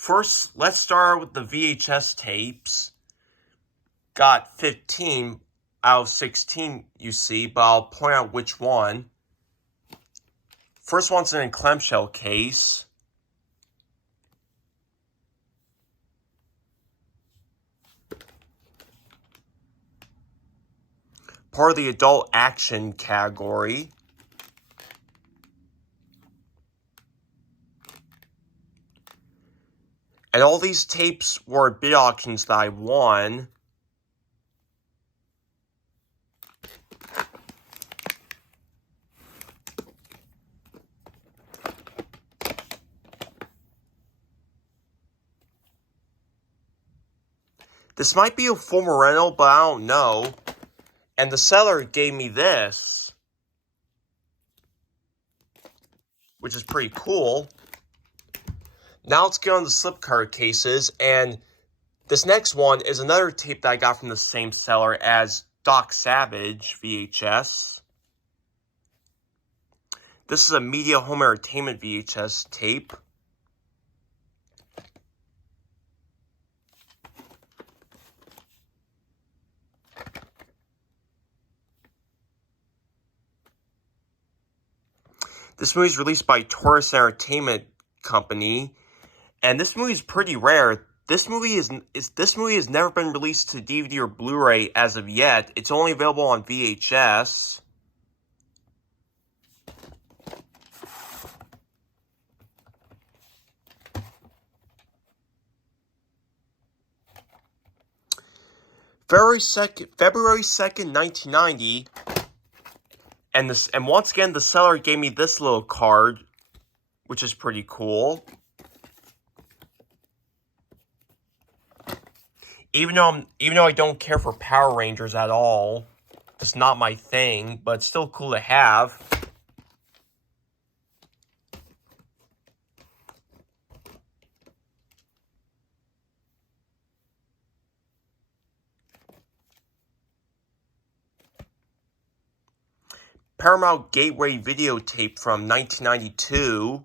First, let's start with the VHS tapes. Got 15 out of 16, you see, but I'll point out which one. First one's in a clamshell case. Part of the adult action category. And all these tapes were bid auctions that I won. This might be a former rental, but I don't know. And the seller gave me this, which is pretty cool. Now let's get on the slip card cases, and this next one is another tape that I got from the same seller as Doc Savage VHS. This is a Media Home Entertainment VHS tape. This movie is released by Taurus Entertainment Company, and this movie is pretty rare. This movie has never been released to DVD or Blu-ray as of yet. It's only available on VHS. February 2nd, 1990. And once again, the seller gave me this little card, which is pretty cool. Even though I don't care for Power Rangers at all, it's not my thing, but it's still cool to have. Paramount Gateway videotape from 1992.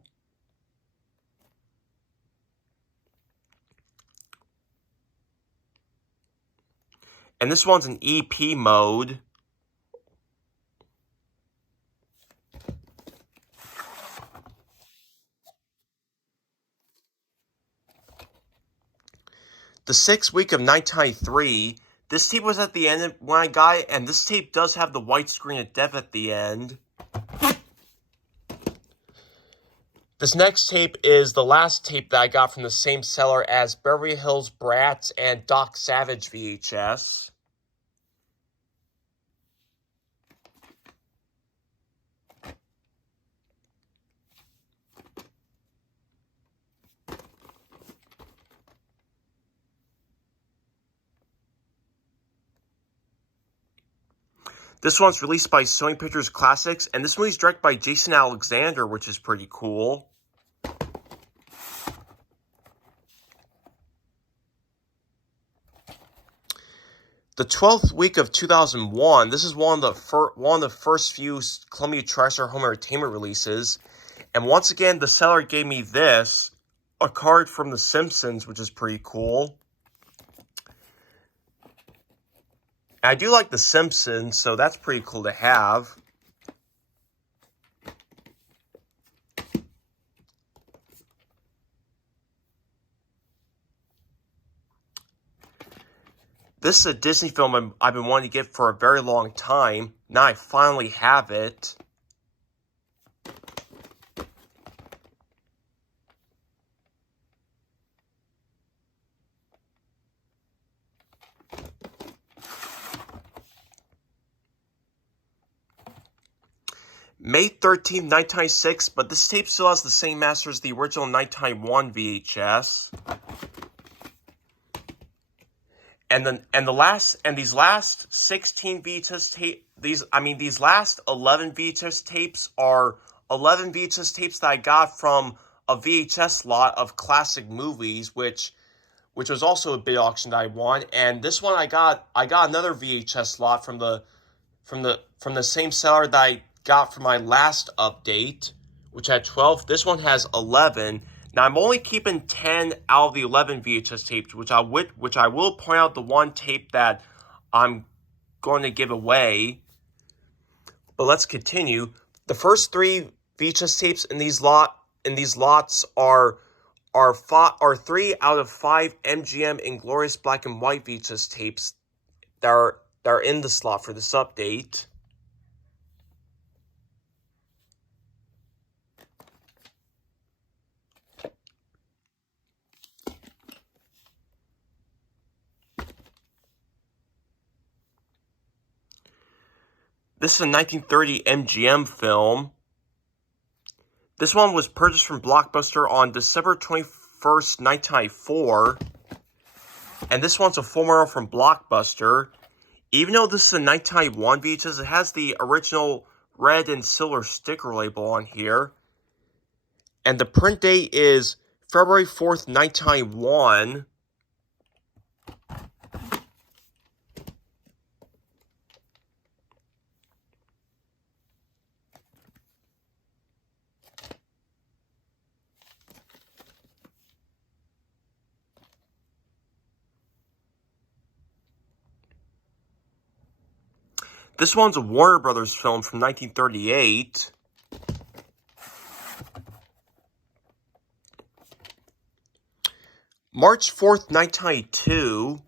And this one's in EP mode. The 6th week of 1993. This tape was at the end when I got it, and this tape does have the white screen of death at the end. This next tape is the last tape that I got from the same seller as Beverly Hills Brats and Doc Savage VHS. This one's released by Sony Pictures Classics, and this movie's directed by Jason Alexander, which is pretty cool. The 12th week of 2001. This is one of the first few Columbia TriStar Home Entertainment releases, and once again, the seller gave me this, a card from The Simpsons, which is pretty cool. I do like The Simpsons, so that's pretty cool to have. This is a Disney film I've been wanting to get for a very long time. Now I finally have it. May 13th, 1996, but this tape still has the same master as the original 1991 VHS. And these last 16 VHS tape, these last 11 VHS tapes are 11 VHS tapes that I got from a VHS lot of classic movies, which was also a bid auction that I won. And this one I got another VHS lot from the same seller that I got for my last update, which had 12. This one has 11. Now, I'm only keeping 10 out of the 11 VHS tapes, which I will point out the one tape that I'm going to give away. But let's continue. The first 3 VHS tapes in these lots are 3 out of 5 MGM Inglorious Black and White VHS tapes that are in the slot for this update. This is a 1930 MGM film. This one was purchased from Blockbuster on December 21st, 1994. And this one's a full model from Blockbuster. Even though this is a 1991 VHS, it has the original red and silver sticker label on here. And the print date is February 4th, 1991. This one's a Warner Brothers film from 1938. March 4th, 1992.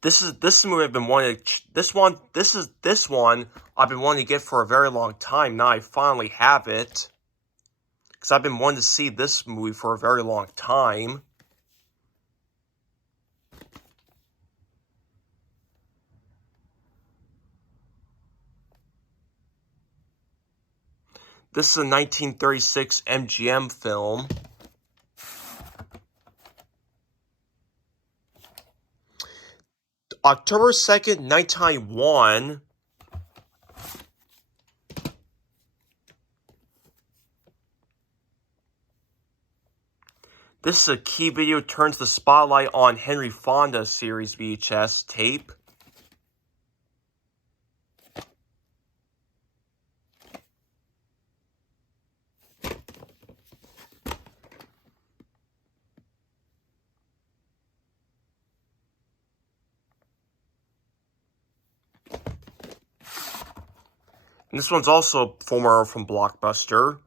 This is a movie I've been wanting to, this one I've been wanting to get for a very long time. Now I finally have it. Because I've been wanting to see this movie for a very long time. This is a 1936 MGM film. October 2nd, 1991. This is a key video turns the spotlight on Henry Fonda series VHS tape. And this one's also a full model from Blockbuster.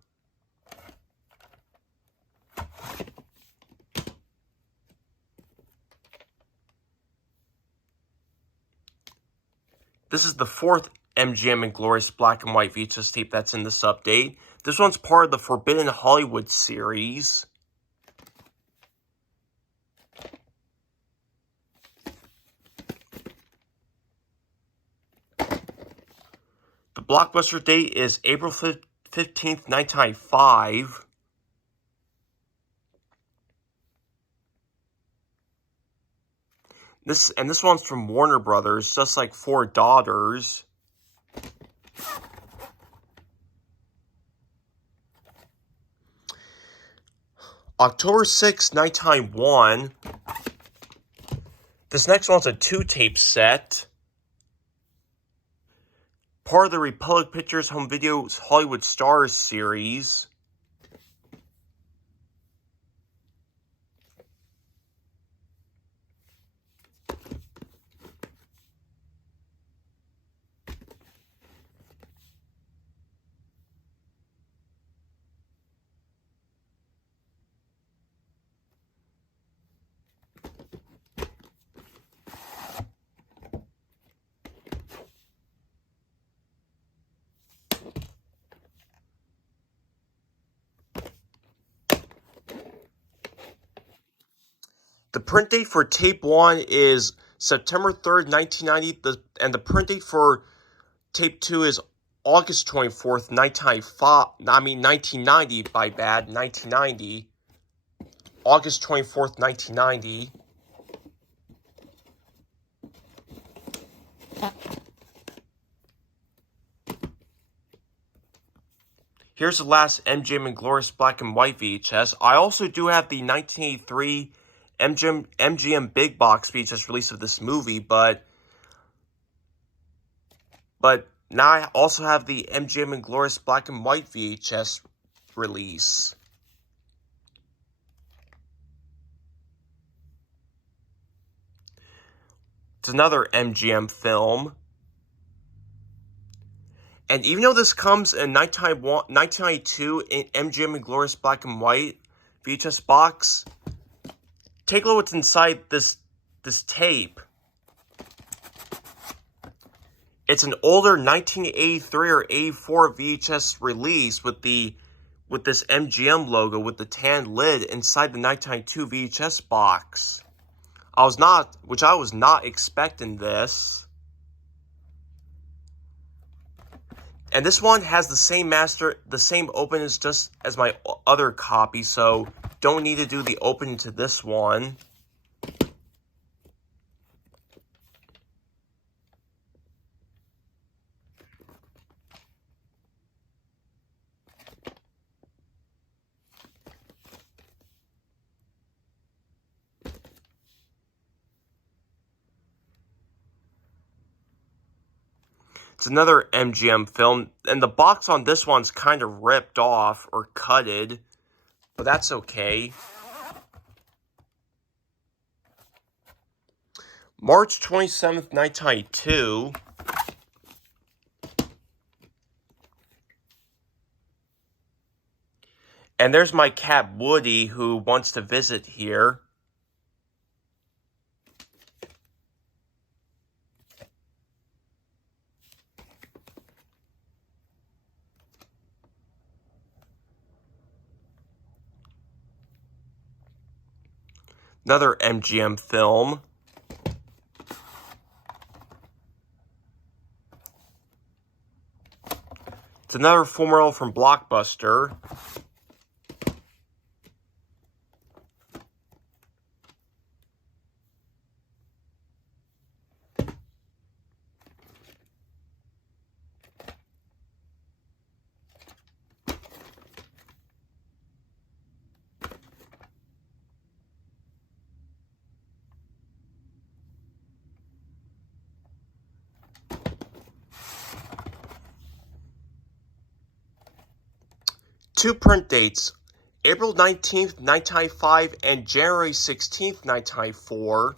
This is the 4th MGM Inglorious Black and White VHS tape that's in this update. This one's part of the Forbidden Hollywood series. The Blockbuster date is April 15th, 1995. This one's from Warner Brothers, just like Four Daughters. October 6th, 1991. This next one's a 2-tape set. Part of the Republic Pictures Home Video's Hollywood Stars series. The print date for tape 1 is September 3rd, 1990, and the print date for tape 2 is August 24th, 1990, my bad, 1990. August 24th, 1990. Here's the last MGM Inglorious Black and White VHS. I also do have the 1983 MGM Big Box VHS release of this movie, but now I also have the MGM and Glorious Black and White VHS release. It's another MGM film. And even though this comes in 1992 in MGM and Glorious Black and White VHS box, take a look what's inside this tape. It's an older 1983 or 84 VHS release with this MGM logo with the tan lid inside the 1992 VHS box. I was not expecting this. And this one has the same openness just as my other copy, so don't need to do the opening to this one. It's another MGM film, and the box on this one's kind of ripped off or cutted, but that's okay. March 27th, 1992. And there's my cat Woody, who wants to visit here. Another MGM film. It's another film roll from Blockbuster. Two print dates, April 19th, 1995 and January 16th, 1994.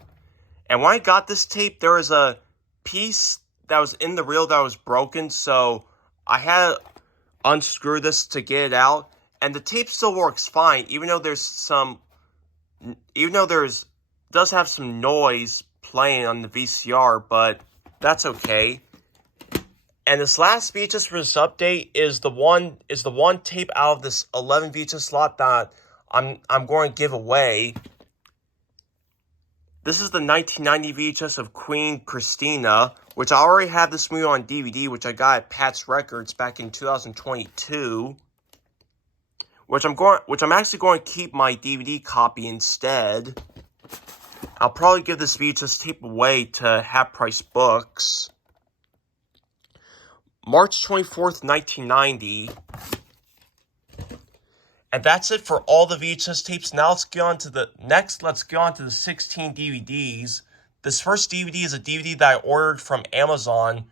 And when I got this tape, there was a piece that was in the reel that was broken, so I had to unscrew this to get it out. And the tape still works fine, even though does have some noise playing on the VCR, but that's okay. And this last VHS for this update is the one tape out of this 11 VHS slot that I'm going to give away. This is the 1990 VHS of Queen Christina, which I already have this movie on DVD, which I got at Pat's Records back in 2022. Which I'm actually going to keep my DVD copy instead. I'll probably give this VHS tape away to Half Price Books. March 24th, 1990. And that's it for all the VHS tapes. Now let's get on to the 16 DVDs. This first DVD is a DVD that I ordered from Amazon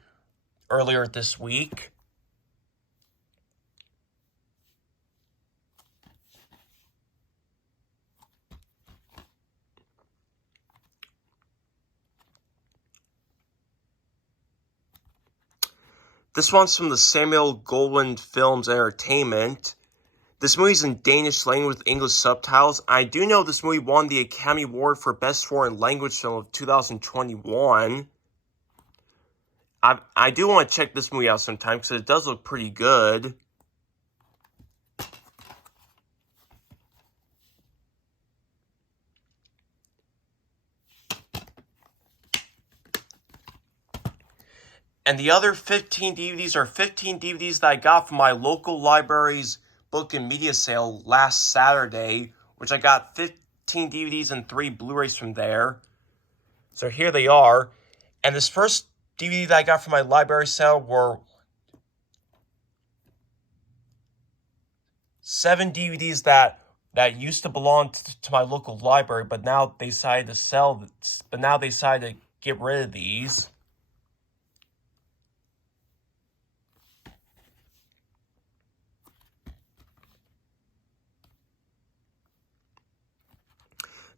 earlier this week. This one's from the Samuel Goldwyn Films Entertainment. This movie's in Danish language with English subtitles. I do know this movie won the Academy Award for Best Foreign Language Film of 2021. I do want to check this movie out sometime because it does look pretty good. And the other 15 DVDs are 15 DVDs that I got from my local library's book and media sale last Saturday, which I got 15 DVDs and 3 Blu-rays from there. So here they are. And this first DVD that I got from my library sale were 7 DVDs that used to belong to my local library, but now they decided to get rid of these.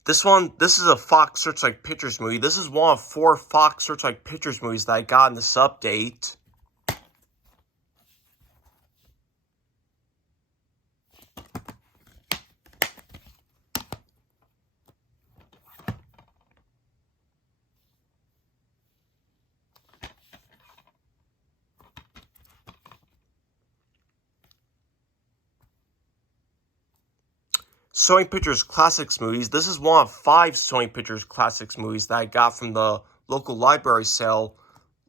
This is a Fox Searchlight Pictures movie. This is one of 4 Fox Searchlight Pictures movies that I got in this update. Sony Pictures Classics movies. This is one of 5 Sony Pictures Classics movies that I got from the local library sale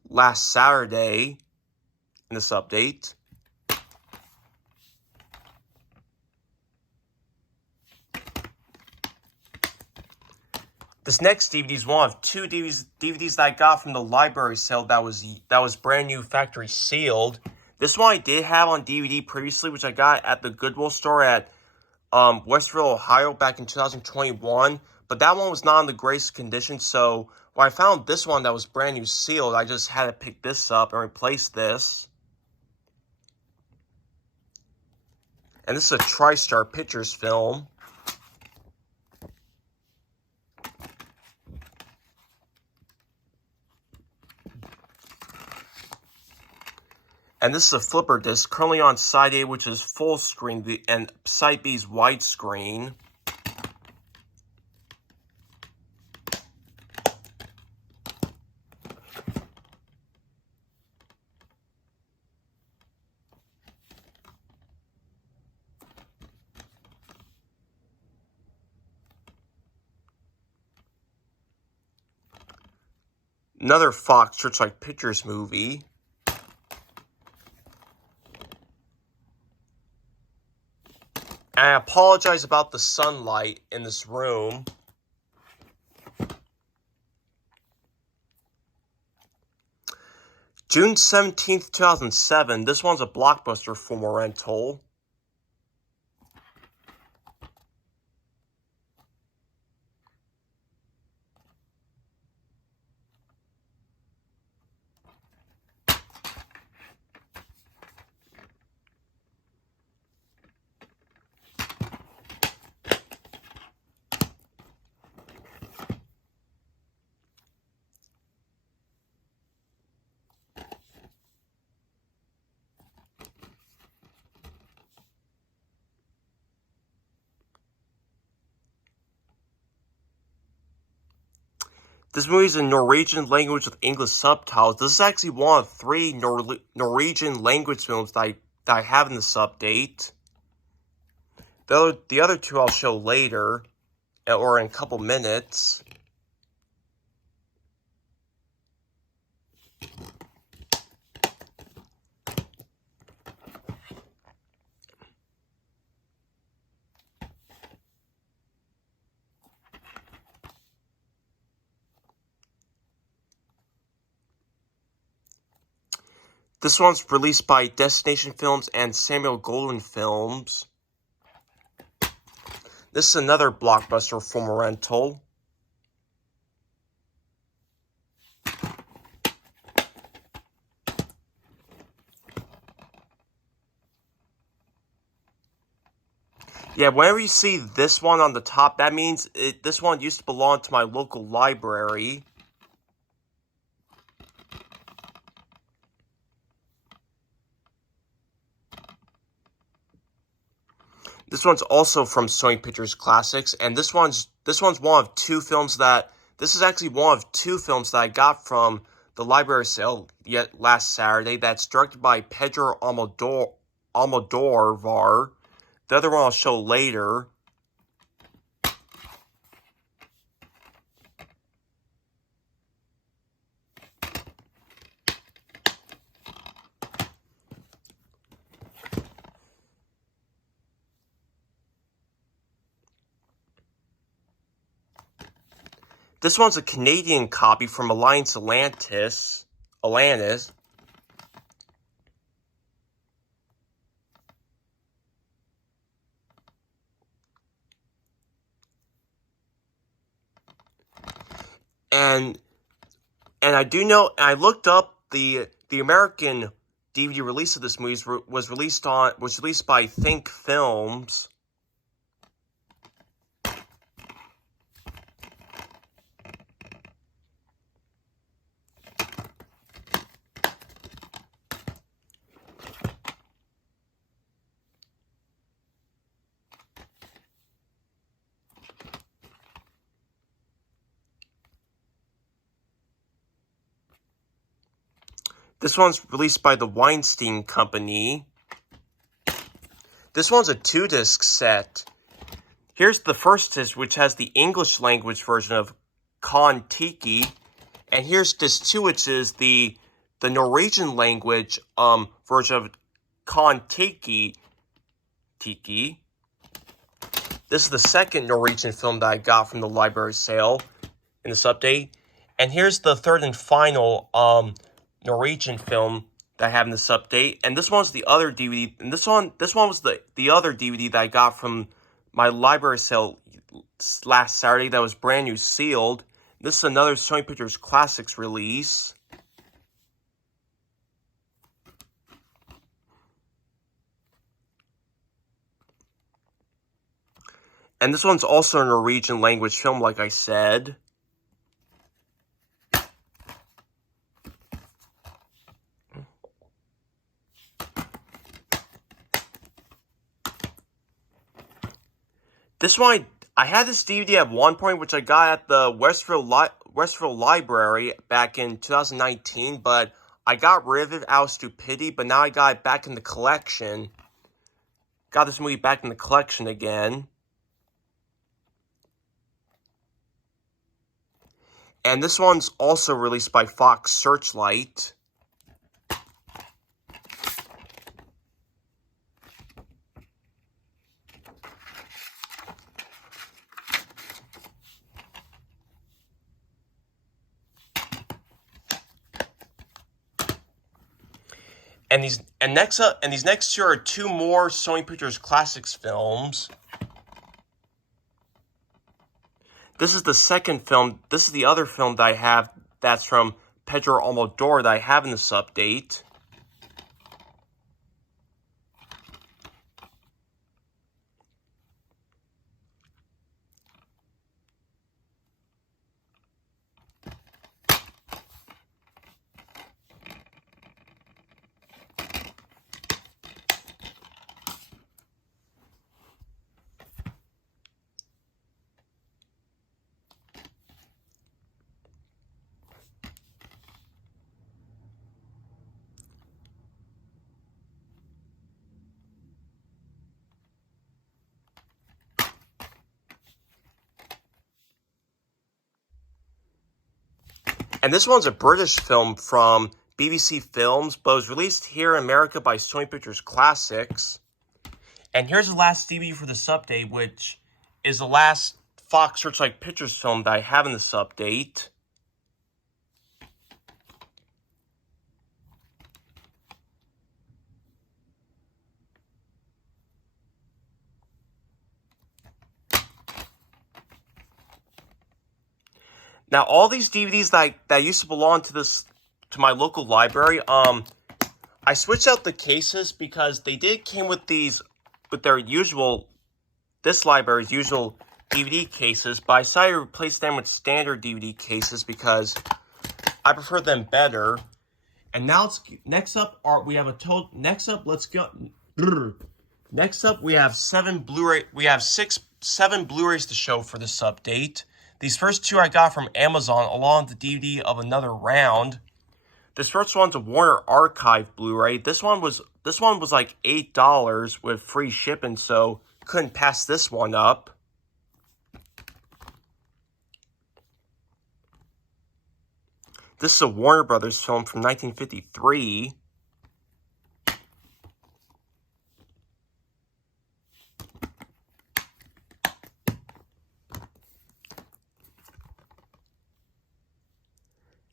last Saturday in this update. This next DVD is one of 2 DVDs that I got from the library sale that was brand new factory sealed. This one I did have on DVD previously, which I got at the Goodwill store at Westville, Ohio back in 2021, but that one was not in the greatest condition, so when I found this one that was brand new sealed, I just had to pick this up and replace this. And this is a TriStar Pictures film. And this is a flipper disc, currently on side A, which is full screen, and side B is widescreen. Another Fox Searchlight Pictures movie. And I apologize about the sunlight in this room. June 17th, 2007. This one's a Blockbuster film rental. This movie is in Norwegian language with English subtitles. This is actually one of 3 Norwegian language films that I have in this update. The other 2 I'll show later, or in a couple minutes. This one's released by Destination Films and Samuel Goldwyn Films. This is another Blockbuster film rental. Yeah, whenever you see this one on the top, that means this one used to belong to my local library. This one's also from Sony Pictures Classics, and this one's one of 2 films that this is actually one of 2 films that I got from the library sale last Saturday. That's directed by Pedro Almodovar. The other one I'll show later. This one's a Canadian copy from Alliance Atlantis. And I do know, I looked up the American DVD release of this movie was released by Think Films. This one's released by the Weinstein Company. This one's a 2-disc set. Here's the first disc, which has the English language version of Kon-Tiki. And here's disc 2, which is the Norwegian language version of Kon-Tiki. This is the second Norwegian film that I got from the library sale in this update. And here's the third and final Norwegian film that I have in this update. And this one's the other DVD. And this one was the other DVD that I got from my library sale last Saturday that was brand new sealed. This is another Sony Pictures Classics release. And this one's also a Norwegian language film, like I said. This one, I had this DVD at one point, which I got at the Westville Library back in 2019, but I got rid of it out of stupidity, but now I got it back in the collection. Got this movie back in the collection again. And this one's also released by Fox Searchlight. And these next two are two more Sony Pictures Classics films. This is the second film. This is the other film that I have that's from Pedro Almodovar that I have in this update. And this one's a British film from BBC Films, but was released here in America by Sony Pictures Classics. And here's the last DVD for this update, which is the last Fox Searchlight Pictures film that I have in this update. Now, all these DVDs that used to belong to my local library, I switched out the cases because they came with this library's usual DVD cases, but I decided to replace them with standard DVD cases because I prefer them better. And now next up we have seven Blu-rays to show for this update. These first two I got from Amazon along with the DVD of Another Round. This first one's a Warner Archive Blu-ray. This one was like $8 with free shipping, so couldn't pass this one up. This is a Warner Brothers film from 1953.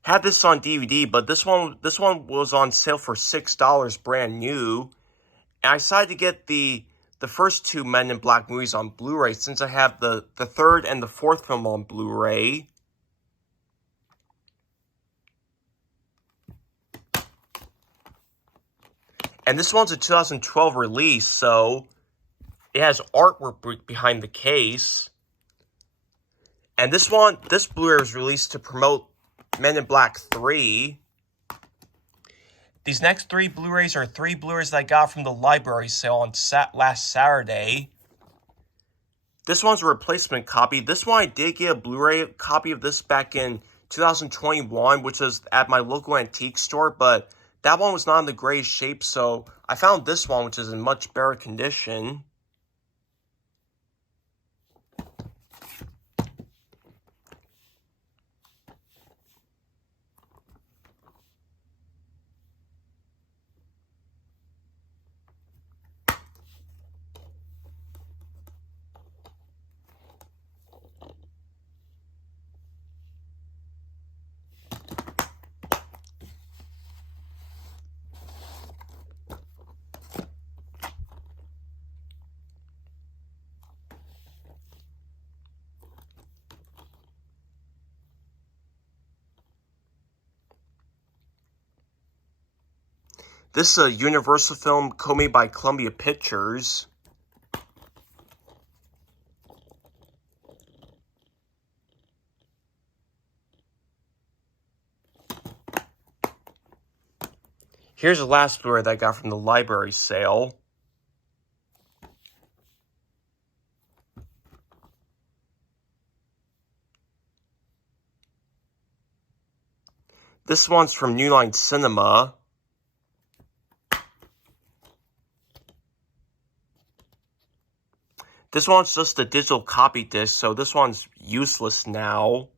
Had this on DVD, but this one was on sale for $6 brand new. And I decided to get the first two Men in Black movies on Blu-ray since I have the third and the fourth film on Blu-ray. And this one's a 2012 release, so it has artwork behind the case. And this Blu-ray was released to promote Men in Black 3. These next three Blu-rays are three Blu-rays that I got from the library sale on last Saturday. This one's a replacement copy. This one I did get a Blu-ray copy of this back in 2021, which was at my local antique store, but that one was not in the greatest shape, so I found this one, which is in much better condition. This is a Universal film co-made by Columbia Pictures. Here's the last Blu-ray that I got from the library sale. This one's from New Line Cinema. This one's just a digital copy disc, so this one's useless now.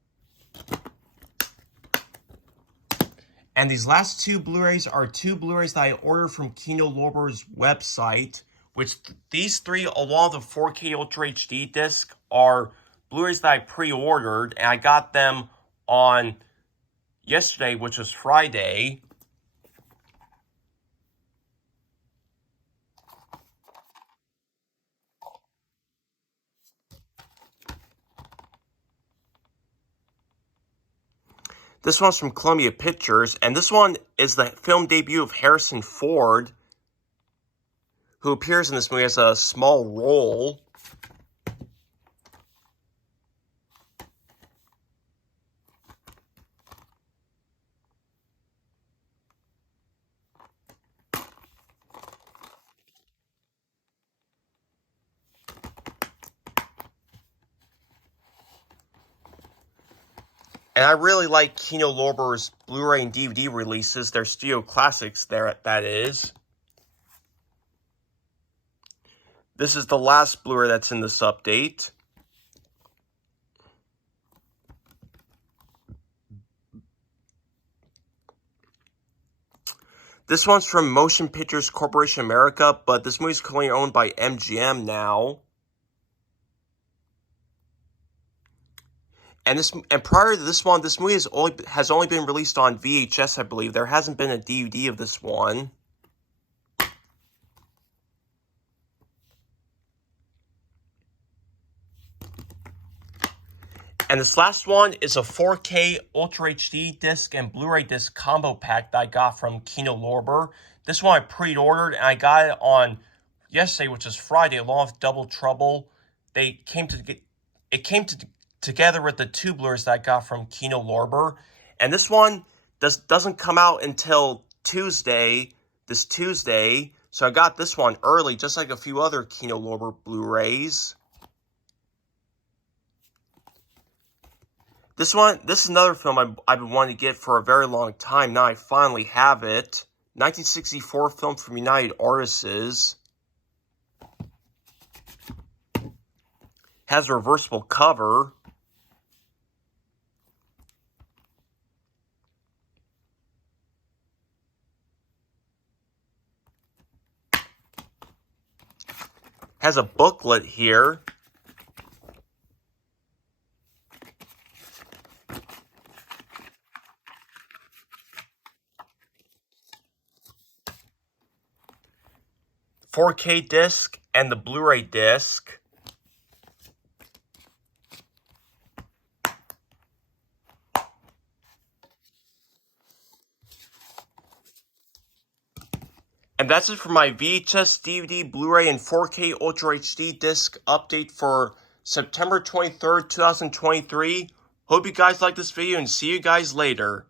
And these last two Blu-rays are two Blu-rays that I ordered from Kino Lorber's website, which these three, along with the 4K Ultra HD disc, are Blu-rays that I pre-ordered, and I got them on yesterday, which was Friday. This one's from Columbia Pictures, and this one is the film debut of Harrison Ford, who appears in this movie as a small role. And I really like Kino Lorber's Blu-ray and DVD releases, their studio classics there, that is. This is the last Blu-ray that's in this update. This one's from Motion Pictures Corporation America, but this movie's currently owned by MGM now. And prior to this one, this movie has only been released on VHS, I believe. There hasn't been a DVD of this one. And this last one is a 4K Ultra HD disc and Blu-ray disc combo pack that I got from Kino Lorber. This one I pre-ordered, and I got it on yesterday, which is Friday, along with Double Trouble. It came together with the two Blu-rays that I got from Kino Lorber. And this one doesn't come out until this Tuesday. So I got this one early, just like a few other Kino Lorber Blu-rays. This is another film I've been wanting to get for a very long time. Now I finally have it. 1964 film from United Artists. Has a reversible cover. Has a booklet here. .4K disc and the Blu-ray disc. And that's it for my VHS, DVD, Blu-ray, and 4K Ultra HD disc update for September 23rd, 2023. Hope you guys like this video and see you guys later.